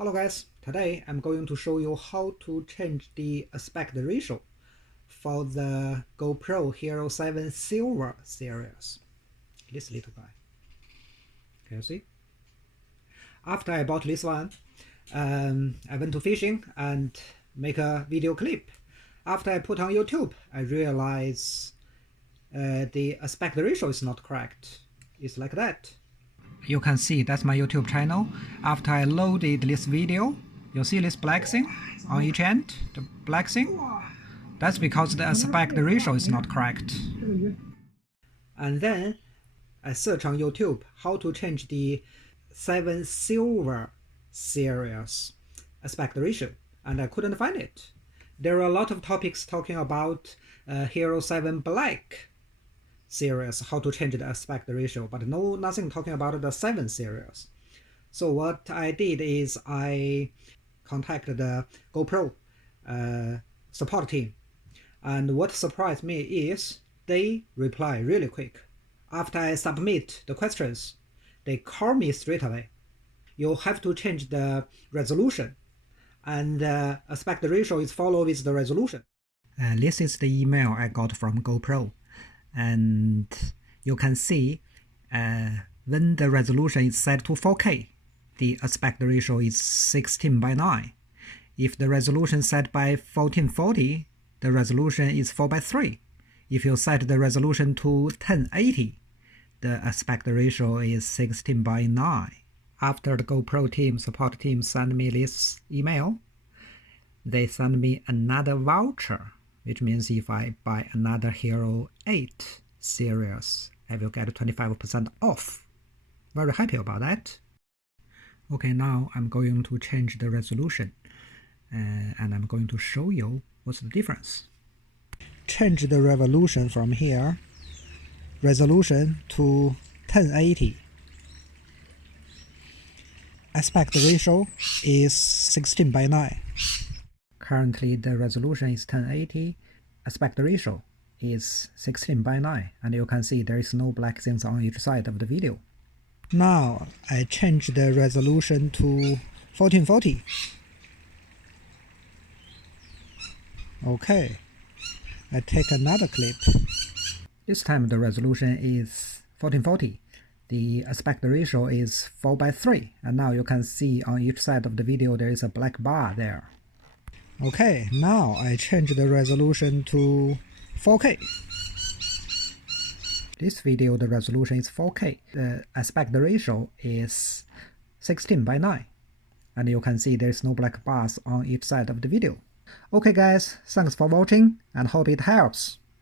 Hello guys, today I'm going to show you how to change the aspect ratio for the GoPro Hero 7 Silver series. This little guy. Can you see? After I bought this one, I went to fishing and make a video clip. After I put on YouTube, I realized the aspect ratio is not correct. It's like that. You can see that's my YouTube channel. After I loaded this video, you see this black thing on each end, the black thing? That's because the aspect ratio is not correct. And then I search on YouTube how to change the 7 Silver series aspect ratio, and I couldn't find it. There are a lot of topics talking about Hero 7 Black series, how to change the aspect ratio, but nothing talking about the 7 series. So what I did is I contacted the GoPro support team, and what surprised me is they reply really quick. After I submit the questions, they call me straight away. You have to change the resolution, and the aspect ratio is follow with the resolution. This is the email I got from GoPro. And you can see when the resolution is set to 4K, the aspect ratio is 16:9. If the resolution set by 1440, the resolution is 4:3. If you set the resolution to 1080, the aspect ratio is 16:9. After the GoPro team, support team sent me this email, they sent me another voucher, which means if I buy another Hero 8 series, I will get 25% off. Very happy about that. Okay, now I'm going to change the resolution, and I'm going to show you what's the difference. Change the resolution from here, resolution to 1080. Aspect ratio is 16:9. Currently the resolution is 1080, aspect ratio is 16:9, and you can see there is no black things on each side of the video. Now I change the resolution to 1440. Okay, I take another clip. This time the resolution is 1440. The aspect ratio is 4:3, and now you can see on each side of the video there is a black bar there. Okay, now I change the resolution to 4K. This video, the resolution is 4K. The aspect ratio is 16:9. And you can see there's no black bars on each side of the video. Okay guys, thanks for watching and hope it helps.